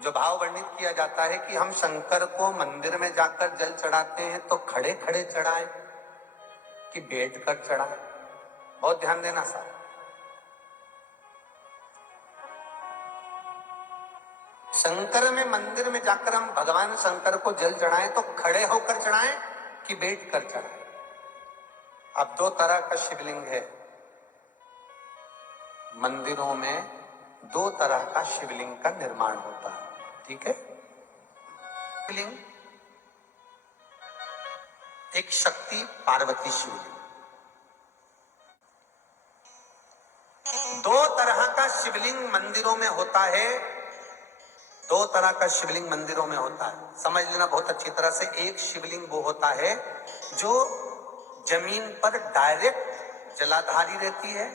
जो भाव वर्णित किया जाता है कि हम शंकर को मंदिर में जाकर जल चढ़ाते हैं तो खड़े खड़े चढ़ाएं कि बैठ कर चढ़ाएं। बहुत ध्यान देना साहब। शंकर में मंदिर में जाकर हम भगवान शंकर को जल चढ़ाएं तो खड़े होकर चढ़ाएं कि बैठ कर चढ़ाएं। अब दो तरह का शिवलिंग है मंदिरों में, दो तरह का शिवलिंग का निर्माण होता है, ठीक है। शिवलिंग एक शक्ति पार्वती शिवलिंग, दो तरह का शिवलिंग मंदिरों में होता है, दो तरह का शिवलिंग मंदिरों में होता है, समझ लेना बहुत अच्छी तरह से। एक शिवलिंग वो होता है जो जमीन पर डायरेक्ट जलाधारी रहती है,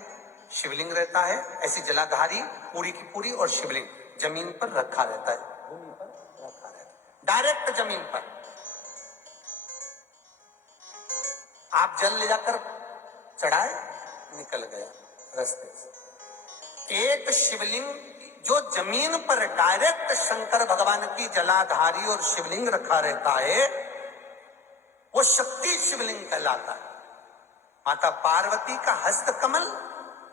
शिवलिंग रहता है, ऐसी जलाधारी पूरी की पूरी, और शिवलिंग जमीन पर रखा रहता है, भूमि पर रखा रहता है, डायरेक्ट जमीन पर। आप जल ले जाकर चढ़ाए, निकल गया रास्ते से। एक शिवलिंग जो जमीन पर डायरेक्ट शंकर भगवान की जलाधारी और शिवलिंग रखा रहता है, वो शक्ति शिवलिंग कहलाता है। माता पार्वती का हस्त कमल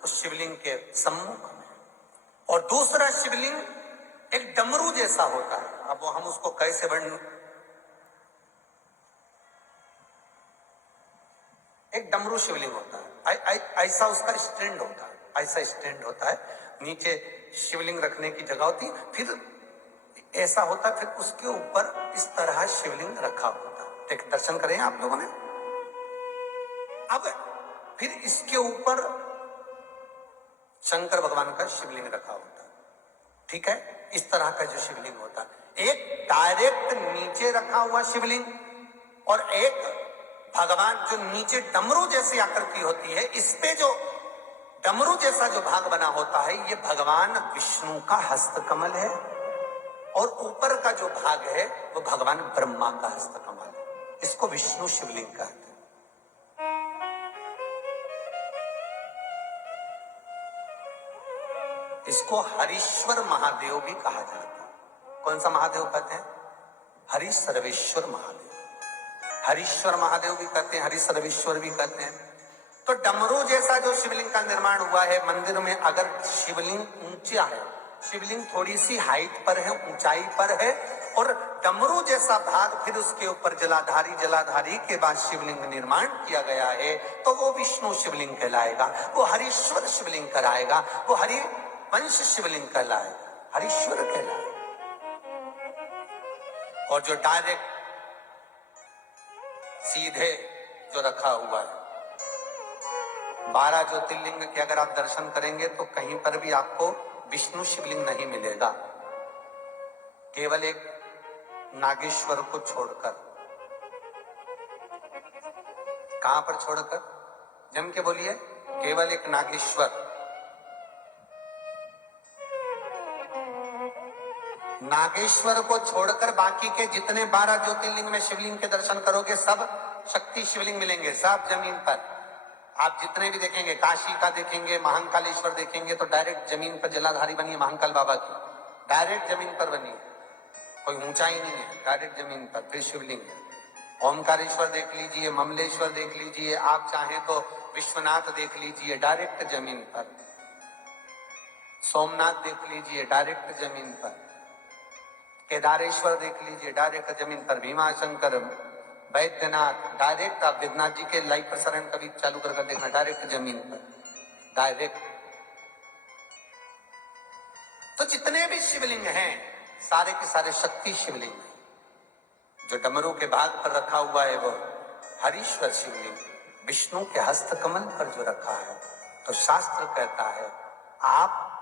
उस शिवलिंग के सम्मुख में, और दूसरा शिवलिंग एक डमरू जैसा होता है। अब वो हम उसको कैसे वर्णन, एक डमरू शिवलिंग होता है, ऐसा उसका स्टैंड होता है, ऐसा स्टैंड होता है, नीचे शिवलिंग रखने की जगह होती, फिर ऐसा होता, फिर उसके ऊपर इस तरह शिवलिंग रखा होता है। एक दर्शन करें आप लोगों ने। अब फिर इसके ऊपर शंकर भगवान का शिवलिंग रखा होता है, ठीक है। इस तरह का जो शिवलिंग होता है, एक डायरेक्ट नीचे रखा हुआ शिवलिंग, और एक भगवान जो नीचे डमरू जैसी आकृति होती है, इस पे जो डमरू जैसा जो भाग बना होता है, ये भगवान विष्णु का हस्त कमल है, और ऊपर का जो भाग है वो भगवान ब्रह्मा का हस्त कमल है। इसको विष्णु शिवलिंग कहते हैं। इसको हरीश्वर महादेव भी कहा जाता है। कौन सा महादेव कहते हैं? हरि सर्वेश्वर महादेव। हरीश्वर महादेव भी कहते हैं, हरि सर्वेश्वर भी कहते हैं। तो डमरू जैसा जो शिवलिंग का निर्माण हुआ है मंदिर में, अगर शिवलिंग ऊंचा है, शिवलिंग थोड़ी सी हाइट पर है, ऊंचाई पर है, और डमरू जैसा भाग फिर उसके ऊपर जलाधारी के बाद शिवलिंग निर्माण किया गया है, तो वो विष्णु शिवलिंग कहलाएगा, वो हरीश्वर शिवलिंग कहलाएगा, वो हरि वंश शिवलिंग कहलाएगा, हरीश्वर कहलाएगा। और जो डायरेक्ट सीधे जो रखा हुआ है, 12 ज्योतिर्लिंग के अगर आप दर्शन करेंगे तो कहीं पर भी आपको विष्णु शिवलिंग नहीं मिलेगा, केवल एक नागेश्वर को छोड़कर। कहां पर छोड़कर? जम के बोलिए, केवल एक नागेश्वर। नागेश्वर को छोड़कर बाकी के जितने 12 ज्योतिर्लिंग में शिवलिंग के दर्शन करोगे सब शक्ति शिवलिंग मिलेंगे, सब जमीन पर। आप जितने भी देखेंगे, काशी का देखेंगे, महाकालेश्वर देखेंगे, तो डायरेक्ट जमीन पर जलाधारी बनी है महाकाल बाबा की, डायरेक्ट जमीन पर बनी है, कोई ऊंचाई नहीं है, डायरेक्ट जमीन पर फिर शिवलिंग है। ओमकारेश्वर देख लीजिए, ममलेश्वर देख लीजिए, आप चाहें तो विश्वनाथ देख लीजिए, डायरेक्ट जमीन पर। सोमनाथ देख लीजिए, डायरेक्ट जमीन पर। केदारेश्वर देख लीजिए, डायरेक्ट जमीन पर। भीमाशंकर, वैद्यनाथ, डायरेक्ट। आप वेदनाथ जी के लाइव प्रसारण कभी चालू कर देखना, डायरेक्ट जमीन पर, डायरेक्ट। तो जितने भी शिवलिंग हैं सारे के सारे शक्ति शिवलिंग हैं। जो डमरू के भाग पर रखा हुआ है वो हरीश्वर शिवलिंग, विष्णु के हस्त कमल पर जो रखा है, तो शास्त्र कहता है आप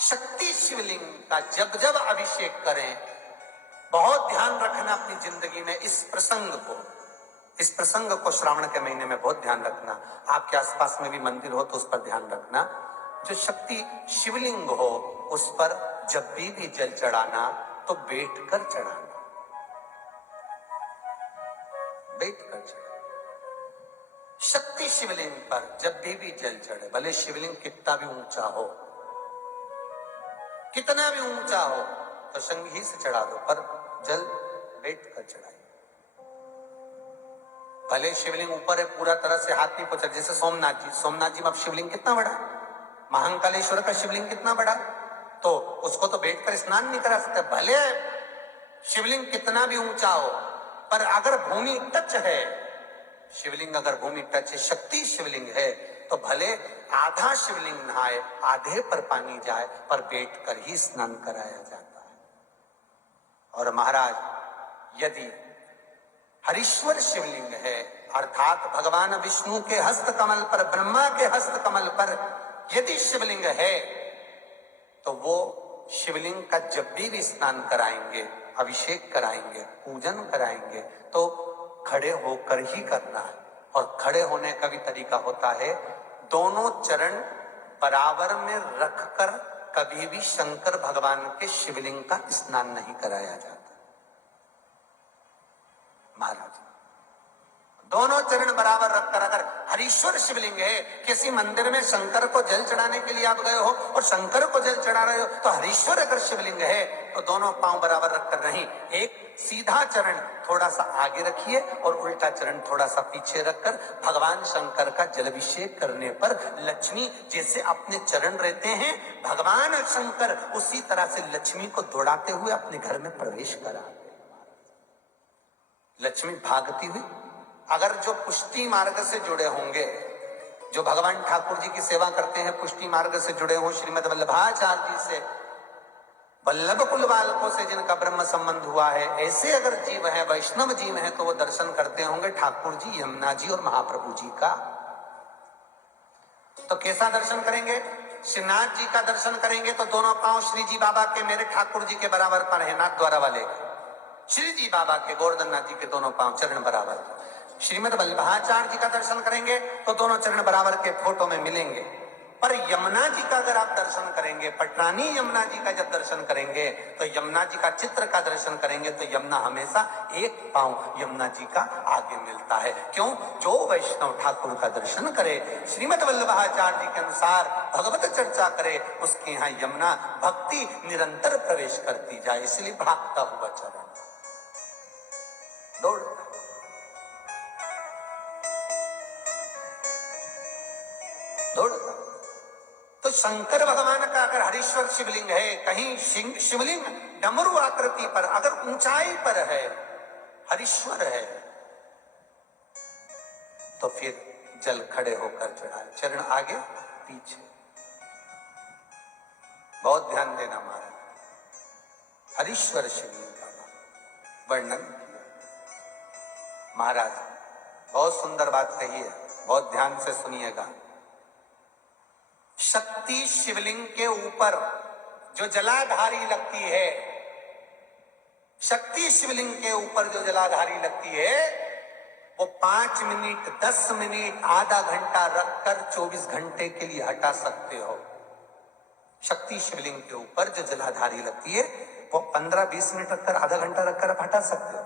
शक्ति शिवलिंग का जब जब अभिषेक करें, बहुत ध्यान रखना अपनी जिंदगी में इस प्रसंग को श्रावण के महीने में बहुत ध्यान रखना। आपके आसपास में भी मंदिर हो तो उस पर ध्यान रखना। जो शक्ति शिवलिंग हो उस पर जब भी जल चढ़ाना तो बैठकर चढ़ाना, बैठकर चढ़ाना। शक्ति शिवलिंग पर जब भी जल चढ़े, भले शिवलिंग कितना भी ऊंचा हो, कितना भी ऊंचा हो, तो शंख ही से चढ़ा दो, पर जल बैठ कर चढ़ाइए। भले शिवलिंग ऊपर है, पूरा तरह से हाथ नहीं पहुंचा, जैसे सोमनाथ जी में अब शिवलिंग कितना बड़ा है, महाकालेश्वर का शिवलिंग कितना बड़ा, तो उसको तो बैठकर स्नान नहीं करा सकते। भले शिवलिंग कितना भी ऊंचा हो, पर अगर भूमि टच है, शिवलिंग अगर भूमि टच है, शक्ति शिवलिंग है, तो भले आधा शिवलिंग नहाए, आधे पर पानी जाए, पर बैठकर ही स्नान कराया जाता है। और महाराज यदि हरीश्वर शिवलिंग है, अर्थात भगवान विष्णु के हस्त कमल पर, ब्रह्मा के हस्त कमल पर यदि शिवलिंग है, तो वो शिवलिंग का जब भी स्नान कराएंगे, अभिषेक कराएंगे, पूजन कराएंगे, तो खड़े होकर ही करना है। और खड़े होने का भी तरीका होता है, दोनों चरण बराबर में रखकर कभी भी शंकर भगवान के शिवलिंग का स्नान नहीं कराया जाता। महाराज दोनों चरण बराबर रखकर, अगर हरीश्वर शिवलिंग है, किसी मंदिर में शंकर को जल चढ़ाने के लिए आप गए हो और शंकर को जल चढ़ा रहे हो, तो हरीश्वर अगर शिवलिंग है तो दोनों पांव बराबर रखकर नहीं, एक सीधा चरण थोड़ा सा आगे रखिए और उल्टा चरण थोड़ा सा पीछे रखकर भगवान शंकर का जलाभिषेक करने पर लक्ष्मी जैसे अपने चरण रहते हैं, भगवान शंकर उसी तरह से लक्ष्मी को दौड़ाते हुए अपने घर में प्रवेश कराते। लक्ष्मी भागती हुई, अगर जो पुष्टि मार्ग से जुड़े होंगे, जो भगवान ठाकुर जी की सेवा करते हैं, पुष्टि मार्ग से जुड़े हों, श्रीमद वल्लभाचार्य जी से, वल्लभ कुल बालकों से जिनका ब्रह्म संबंध हुआ है, ऐसे अगर जीव है, वैष्णव जीव है, तो वो दर्शन करते होंगे ठाकुर जी, यमुना जी और महाप्रभु जी का। तो कैसा दर्शन करेंगे? श्रीनाथ जी का दर्शन करेंगे तो दोनों पांव श्री जी बाबा के, मेरे ठाकुर जी के बराबर पर है, नाथ द्वारा वाले श्री जी बाबा के, गोवर्धन नाथ जी के दोनों पांव चरण बराबर। श्रीमद वल्लभाचार्य जी का दर्शन करेंगे तो दोनों चरण बराबर के फोटो में मिलेंगे। पर यमुना जी का अगर आप दर्शन करेंगे, पटरानी यमुना जी का जब दर्शन करेंगे, तो यमुना जी का चित्र का दर्शन करेंगे, तो यमुना हमेशा एक पांव यमुना जी का आगे मिलता है। क्यों? जो वैष्णव ठाकुर का दर्शन करे, श्रीमद वल्लभाचार्य जी के अनुसार भगवत चर्चा करे, उसके यहाँ यमुना भक्ति निरंतर प्रवेश करती जाए, इसलिए भागता हुआ चरण दौड़। तो शंकर भगवान का अगर हरीश्वर शिवलिंग है, कहीं शिवलिंग डमरू आकृति पर, अगर ऊंचाई पर है, हरीश्वर है, तो फिर जल खड़े होकर चढ़ाए, चरण आगे पीछे। बहुत ध्यान देना महाराज। हरीश्वर शिवलिंग का वर्णन किया महाराज, बहुत सुंदर बात कही है, बहुत ध्यान से सुनिएगा। शक्ति शिवलिंग के ऊपर जो जलाधारी लगती है, शक्ति शिवलिंग के ऊपर जो जलाधारी लगती है, वो 5 मिनट, 10 मिनट, आधा घंटा रखकर 24 घंटे के लिए हटा सकते हो। शक्ति शिवलिंग के ऊपर जो जलाधारी लगती है, वो 15-20 मिनट रखकर, आधा घंटा रखकर आप हटा सकते हो।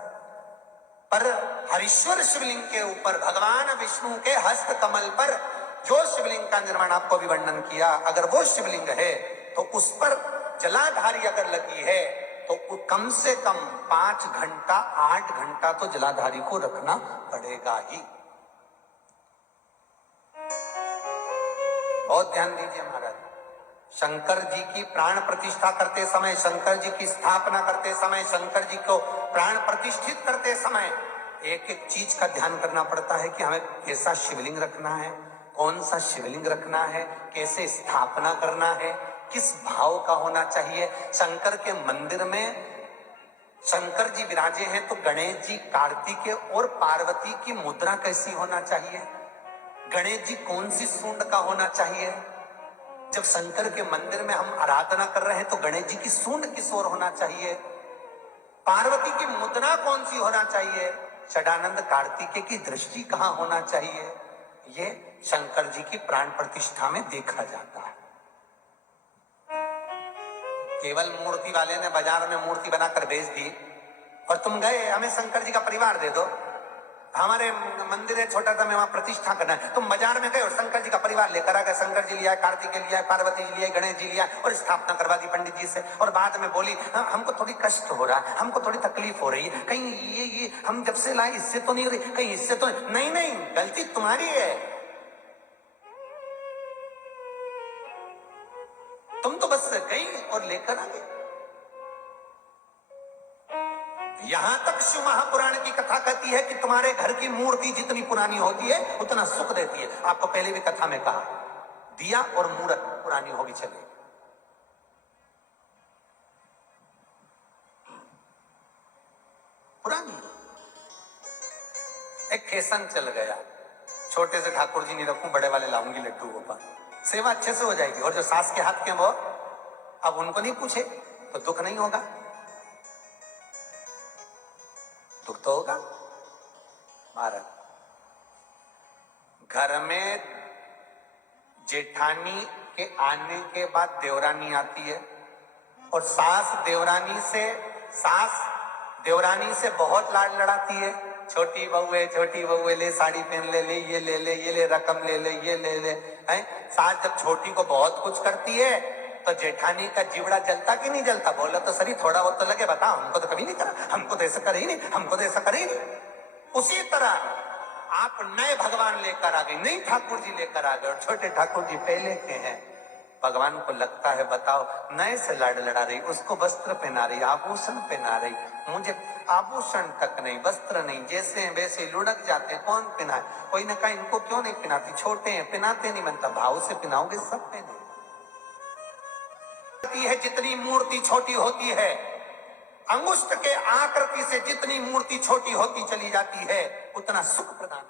पर हरीश्वर शिवलिंग के ऊपर भगवान विष्णु के हस्त कमल पर जो शिवलिंग का निर्माण आपको भी वर्णन किया, अगर वो शिवलिंग है तो उस पर जलाधारी अगर लगी है, तो कम से कम 5 घंटा, 8 घंटा तो जलाधारी को रखना पड़ेगा ही। बहुत ध्यान दीजिए महाराज। शंकर जी की प्राण प्रतिष्ठा करते समय, शंकर जी की स्थापना करते समय, शंकर जी को प्राण प्रतिष्ठित करते समय एक एक चीज का ध्यान करना पड़ता है कि हमें कैसा शिवलिंग रखना है, कौन सा शिवलिंग रखना है, कैसे स्थापना करना है, किस भाव का होना चाहिए। शंकर के मंदिर में शंकर जी विराजे हैं तो गणेश जी, कार्तिकेय और पार्वती की मुद्रा कैसी होना चाहिए, गणेश जी कौन सी सूंड का होना चाहिए। जब शंकर के मंदिर में हम आराधना कर रहे हैं तो गणेश जी की सूंड किस ओर होना चाहिए, पार्वती की मुद्रा कौन सी होना चाहिए, षडानंद कार्तिकेय की दृष्टि कहां होना चाहिए, ये शंकर जी की प्राण प्रतिष्ठा में देखा जाता है। केवल मूर्ति वाले ने बाजार में मूर्ति बनाकर बेच दी और तुम गए हमें शंकर जी का परिवार दे दो, हमारे मंदिर है छोटा सा, मैं वहां प्रतिष्ठा करना है। तुम बाजार में गए और शंकर जी का परिवार लेकर आ गए, शंकर जी लिया, कार्तिक लिया, पार्वती जी लिया, गणेश जी लिया और स्थापना करवा दी पंडित जी से। और बाद में बोली हमको थोड़ी कष्ट हो रहा है, हमको थोड़ी तकलीफ हो रही है, कहीं ये हम जब से लाए इससे तो नहीं हो रही, कहीं इससे तो नहीं। नहीं, गलती तुम्हारी है। तुम तो बस गई और लेकर आ गई। यहां तक शिव महापुराण की कथा कहती है कि तुम्हारे घर की मूर्ति जितनी पुरानी होती है उतना सुख देती है। आपको पहले भी कथा में कहा, दिया और मूर्त पुरानी होगी चलेगी। पुरानी एक फैशन चल गया, छोटे से ठाकुर जी नहीं रखूं, बड़े वाले लाऊंगी लड्डू गोपाल, सेवा अच्छे से हो जाएगी। और जो सास के हाथ के वो अब उनको नहीं पूछे तो दुख नहीं होगा, दुख तो होगा। महाराज घर में जेठानी के आने के बाद देवरानी आती है और सास देवरानी से बहुत लाड लड़ाती है। छोटी बहू है, ले साड़ी पहन ले, ये ले रकम ले, ये ले हैं। सास जब छोटी को बहुत कुछ करती है तो जेठानी का जीवड़ा जलता कि नहीं जलता? बोला तो सही, थोड़ा बहुत तो लगे, बताओ हमको तो कभी नहीं करा, हमको तो ऐसा करे ही नहीं, हमको तो ऐसा करे ही नहीं। उसी तरह आप नए भगवान लेकर आ गए, नई ठाकुर जी लेकर आ गए और छोटे ठाकुर जी पहले के हैं। भगवान को लगता है बताओ नए से लाड लड़ा रही, उसको वस्त्र पहना रही, आभूषण पहना रही, मुझे आभूषण तक नहीं, वस्त्र नहीं, जैसे वैसे लुढ़क जाते, कौन पहनाए? कोई ने कहा इनको क्यों नहीं पहनाती, छोटे हैं पहनाते नहीं, बनता भाव से पहनाओगे सब पहने। है जितनी मूर्ति छोटी होती है, अंगुष्ठ के आकृति से जितनी मूर्ति छोटी होती चली जाती है उतना सुख प्रदान